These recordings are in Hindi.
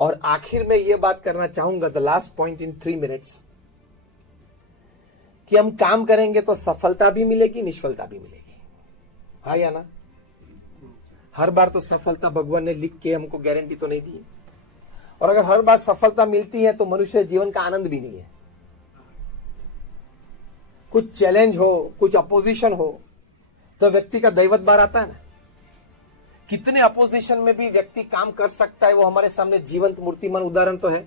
और आखिर में यह बात करना चाहूंगा, the last point in 3 minutes, कि हम काम करेंगे तो सफलता भी मिलेगी, निष्फलता भी मिलेगी, हाँ या ना? हर बार तो सफलता भगवान ने लिख के हमको गारंटी तो नहीं दी, और अगर हर बार सफलता मिलती है तो मनुष्य जीवन का आनंद भी नहीं है। कुछ चैलेंज हो, कुछ अपोजिशन हो तो व्यक्ति का दैवत बार आता है ना। कितने अपोजिशन में भी व्यक्ति काम कर सकता है, वो हमारे सामने जीवंत मूर्तिमान उदाहरण तो है।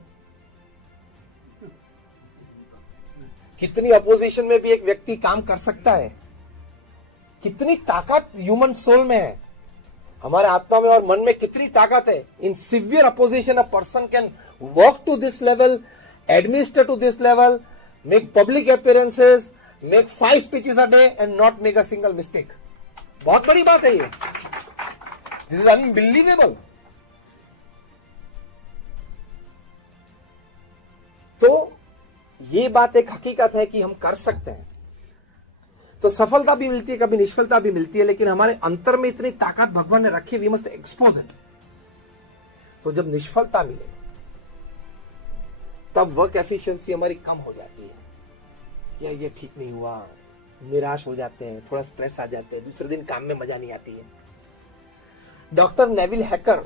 कितनी अपोजिशन में भी एक व्यक्ति काम कर सकता है। कितनी ताकत ह्यूमन सोल में है, हमारे आत्मा में और मन में कितनी ताकत है। In severe opposition a person can walk to this level, administer to this level, make public appearances, make 5 speeches a day and not make a single mistake. बहुत बड़ी बात है ये, दिस इज अनबिलीवेबल। तो ये बात एक हकीकत है कि हम कर सकते हैं। तो सफलता भी मिलती है, कभी निष्फलता भी मिलती है, लेकिन हमारे अंतर में इतनी ताकत भगवान ने रखी, वी मस्ट एक्सपोज इट। तो जब निष्फलता मिले तब वर्क एफिशिएंसी हमारी कम हो जाती है, या ये ठीक नहीं हुआ, निराश हो जाते हैं, थोड़ा स्ट्रेस आ जाते हैं, दूसरे दिन काम में मजा नहीं आती है। डॉक्टर नेविल हैकर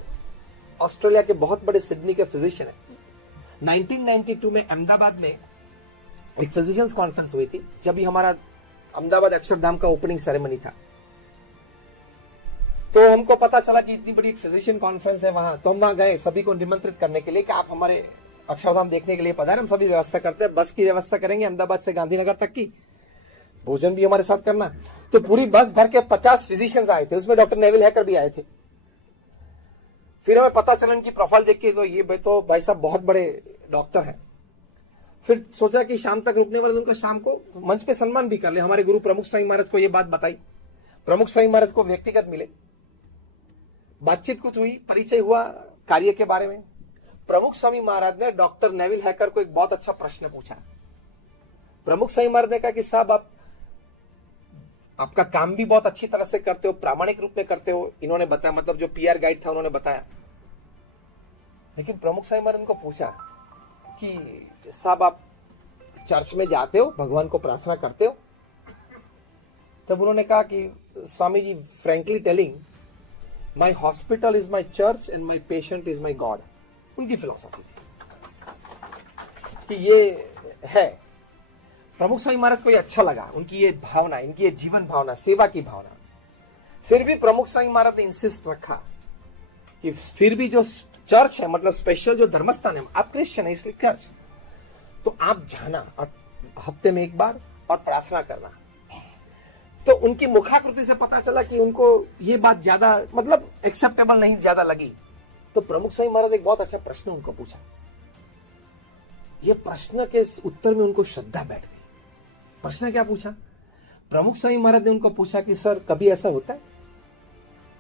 ऑस्ट्रेलिया के बहुत बड़े सिडनी के फिजिशियन है। 1992 में अहमदाबाद में एक फिजिशियंस कॉन्फ्रेंस हुई थी, जब भी हमारा अहमदाबाद अक्षरधाम का ओपनिंग सेरेमनी था। तो हमको पता चला कि इतनी बड़ी फिजिशियन कॉन्फ्रेंस है वहां, तो हम वहां गए सभी को निमंत्रित करने के लिए कि आप हमारे अक्षरधाम देखने के लिए पधारें। हम सभी व्यवस्था करते हैं, बस की व्यवस्था करेंगे अहमदाबाद से गांधीनगर तक की, भोजन भी हमारे साथ करना। तो पूरी बस भर के 50 फिजिशियंस आए थे, उसमें डॉक्टर नेविल हैकर भी आए थे। फिर हमें पता चला इनकी प्रोफाइल देख के, तो ये भाई साहब बहुत बड़े डॉक्टर हैं। फिर सोचा कि शाम तक रुकने वाले उनका शाम को मंच पे सम्मान भी कर ले। हमारे गुरु प्रमुख स्वामी महाराज को ये बात बताई, प्रमुख स्वामी महाराज को व्यक्तिगत मिले, बातचीत कुछ हुई, परिचय हुआ कार्य के बारे में। प्रमुख स्वामी महाराज ने डॉक्टर नेविल हैकर को एक बहुत अच्छा प्रश्न पूछा। प्रमुख स्वामी महाराज ने कहा कि साहब आपका काम भी बहुत अच्छी तरह से करते हो, प्रामाणिक रूप में करते हो, इन्होंने बताया, मतलब जो पीआर गाइड था उन्होंने बताया। लेकिन प्रमुख स्वामी महाराज को पूछा कि साहब आप चर्च में जाते हो, भगवान को प्रार्थना करते हो? तब उन्होंने कहा कि Swami ji, frankly telling, my hospital is my church and my patient is my God. उनकी फिलॉसफी कि ये है। प्रमुख स्वामी महाराज को ये अच्छा लगा, उनकी ये भावना, इनकी ये जीवन भावना, सेवा की भावना। फिर भी प्रमुख स्वामी महाराज ने इंसिस्ट रखा कि फिर भी जो चर्च है, मतलब स्पेशल जो धर्मस्थान है, आप क्रिश्चियन है इसलिए चर्च, तो आप जाना हफ्ते में एक बार और प्रार्थना करना। तो उनकी मुखाकृति से पता चला कि उनको ये बात ज्यादा मतलब एक्सेप्टेबल नहीं ज्यादा लगी। तो प्रमुख स्वामी महाराज एक बहुत अच्छा प्रश्न उनको पूछा। ये प्रश्न के उत्तर में उनको श्रद्धा बैठ गई। प्रश्न क्या पूछा? प्रमुख स्वामी महाराज ने उनको पूछा कि सर, कभी ऐसा होता है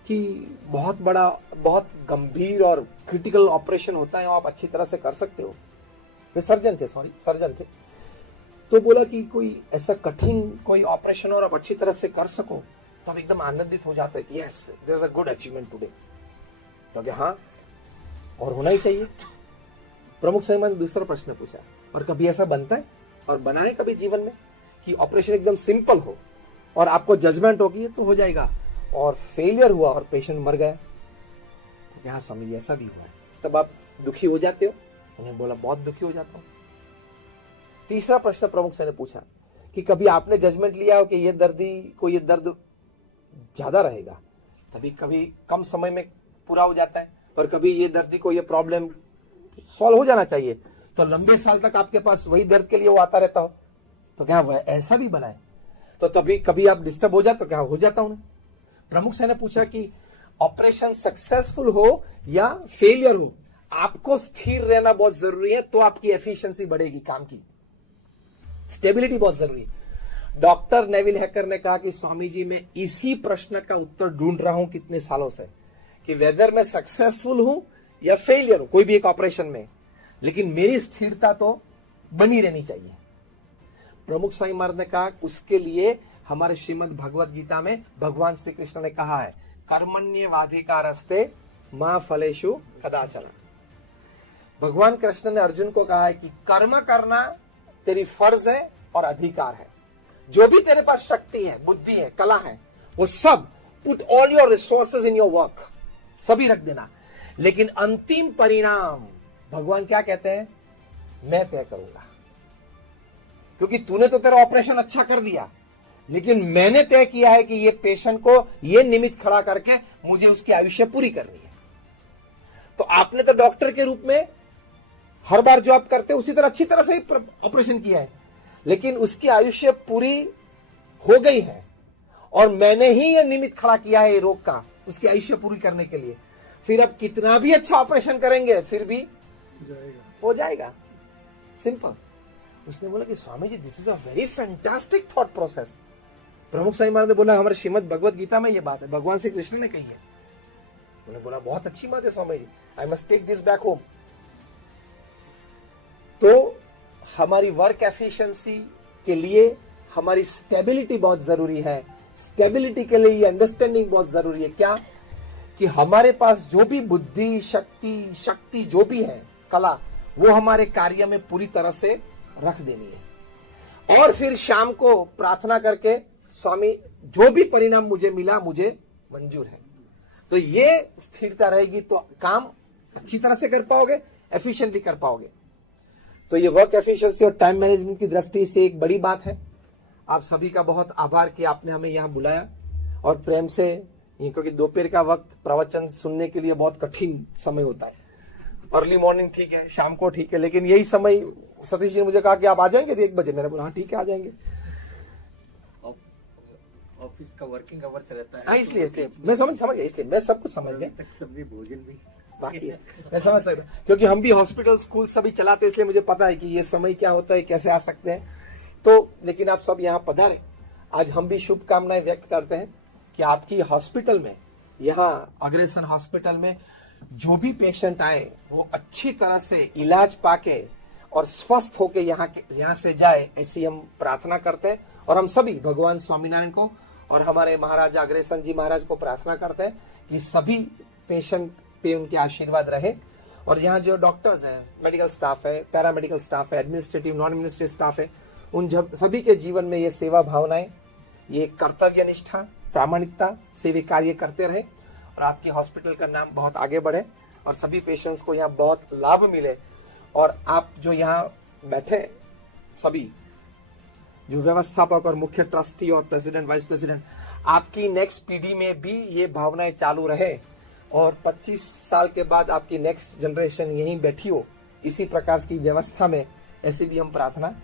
कि बहुत बड़ा, बहुत गंभीर और क्रिटिकल ऑपरेशन होता है, आप अच्छी तरह से कर सकते हो? वे सर्जन थे। तो बोला कि कोई ऐसा कठिन कोई ऑपरेशन और आप अच्छी तरह से कर सको तो आप एकदम आनंदित हो जाते हैं, yes there is a good achievement today. तो हाँ, और होना ही चाहिए। प्रमुख स्वामी महाराज ने दूसरा प्रश्न पूछा, और कभी ऐसा बनता है और बना है कभी जीवन में कि ऑपरेशन एकदम सिंपल हो और आपको जजमेंट होगी तो हो जाएगा, और फेलियर हुआ और पेशेंट मर गया? यहाँ स्वामी जी ऐसा भी हुआ है। तब आप दुखी हो जाते हो? उन्होंने बोला बहुत दुखी हो जाता हूं। तीसरा प्रश्न प्रमुख से ने पूछा कि कभी आपने जजमेंट लिया हो कि ये दर्दी को ये दर्द ज्यादा रहेगा, कभी कभी कम समय में पूरा हो जाता है, और कभी ये दर्दी को ये प्रॉब्लम सॉल्व हो जाना चाहिए, तो लंबे साल तक आपके पास वही दर्द के लिए वो आता रहता हो, तो क्या ऐसा भी बना है? तो तभी कभी आप डिस्टर्ब हो जाते, तो क्या हो जाता हूं? प्रमुख से ने पूछा कि ऑपरेशन सक्सेसफुल हो या फेलियर हो, आपको स्थिर रहना बहुत जरूरी है, तो आपकी एफिशिएंसी बढ़ेगी, काम की स्टेबिलिटी बहुत जरूरी है। डॉक्टर नेविल हैकर ने कहा कि स्वामी जी, मैं इसी प्रश्न का उत्तर ढूंढ रहा हूं कितने सालों से, कि वेदर मैं सक्सेसफुल हूं या फेलियर हूं कोई भी एक ऑपरेशन में, लेकिन मेरी स्थिरता तो बनी रहनी चाहिए। प्रमुख स्वामी महाराज ने कहा उसके लिए हमारे श्रीमद् भगवत गीता में भगवान श्री कृष्ण ने कहा है, कर्मण्येवाधिकारस्ते मा फलेषु कदाचन। भगवान कृष्ण ने अर्जुन को कहा है कि कर्म करना तेरी फर्ज है और अधिकार है। जो भी तेरे पास शक्ति है, बुद्धि है, कला है, वो सब put all your resources in your work, सभी रख देना। लेकिन अंतिम परिणाम भगवान क्या कहते हैं? मैं तय करूंगा। क्योंकि तूने तो तेरा ऑपरेशन अच्छा कर दिया, लेकिन मैंने तय किया है कि ये पेशेंट को ये निमित्त खड़ा करके मुझे उसकी आयुष्य पूरी करनी है। तो आपने तो डॉक्टर के रूप में हर बार जो आप करते हैं उसी तरह अच्छी तरह से ऑपरेशन किया है, लेकिन उसकी आयुष्य पूरी हो गई है और मैंने ही ये निमित्त खड़ा किया है ये रोग का, उसकी आयुष्य पूरी करने के लिए। फिर आप कितना भी अच्छा ऑपरेशन करेंगे फिर भी हो जाएगा। सिंपल। उसने बोला कि Swami ji this is a very fantastic thought process. Pramukh Swami महाराज ने बोला हमारे श्रीमद् भगवत गीता में ये बात है, भगवान श्री कृष्ण ने कही है। उन्होंने बोला बहुत अच्छी बात है Swami ji, I must take this back home. तो हमारी वर्क एफिशिएंसी के लिए हमारी स्टेबिलिटी बहुत जरूरी है। स्टेबिलिटी के लिए ये अंडरस्टैंडिंग बहुत जरूरी है। क्या? कि हमारे पास जो भी बुद्धि, शक्ति जो भी है, कला, वो हमारे कार्य में पूरी तरह से रख देनी है। और फिर शाम को प्रार्थना करके स्वामी जो भी परिणाम मुझे मिला मुझे मंजूर है। तो ये स्थिरता रहेगी तो काम अच्छी तरह से कर पाओगे, एफिशिएंटली कर पाओगे। तो ये वर्क एफिशिएंसी और टाइम मैनेजमेंट की दृष्टि से एक बड़ी बात है। आप सभी का बहुत आभार कि आपने हमें यहाँ बुलाया और प्रेम से, क्योंकि दोपहर का वक्त प्रवचन सुनने के लिए बहुत कठिन समय होता है। अर्ली मॉर्निंग ठीक है, शाम को ठीक है, लेकिन यही समय सतीश जी ने मुझे कहा कि आप आ जाएंगे 1 बजे। मैंने बोला हाँ ठीक है आ जाएंगे। ऑफिस का वर्किंग आवर्स रहता है। हाँ इसलिए मैं समझ गया, इसलिए मैं सब कुछ समझ गया। सब्जी भोजन भी बाकी है, मैं समझ सकता, क्योंकि हम भी हॉस्पिटल स्कूल सभी चलाते, इसलिए मुझे पता है कि ये समय क्या होता है, कैसे आ सकते हैं। तो लेकिन आप सब यहाँ पधारे। आज हम भी शुभकामनाएं व्यक्त करते हैं कि आपकी हॉस्पिटल में, यहाँ अग्रेसन हॉस्पिटल में जो भी पेशेंट आए वो अच्छी तरह से इलाज पाके और स्वस्थ होके यहाँ से जाए, ऐसी हम प्रार्थना करते हैं। और हम सभी भगवान स्वामीनारायण को और हमारे महाराजा अग्रेसन जी महाराज को प्रार्थना करते हैं कि सभी पेशेंट पे उनके आशीर्वाद रहे। और यहाँ जो डॉक्टर्स हैं, मेडिकल स्टाफ है, पैरामेडिकल स्टाफ है, एडमिनिस्ट्रेटिव नॉन एडमिनिस्ट्रेटिव स्टाफ है, उन सभी के जीवन में ये सेवा भावनाएं, ये कर्तव्य निष्ठा, प्रामाणिकता से वे कार्य करते रहे और आपके हॉस्पिटल का नाम बहुत आगे बढ़े और सभी पेशेंट्स को यहाँ बहुत लाभ मिले। और आप जो यहाँ बैठे सभी जो व्यवस्थापक और मुख्य ट्रस्टी और प्रेसिडेंट, वाइस प्रेसिडेंट, आपकी नेक्स्ट पीढ़ी में भी ये भावनाएं चालू रहे और 25 साल के बाद आपकी नेक्स्ट जनरेशन यहीं बैठी हो, इसी प्रकार की व्यवस्था में, ऐसी भी हम प्रार्थना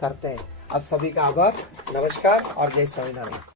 करते हैं। आप सभी का आभार, नमस्कार और जय स्वामीनारायण।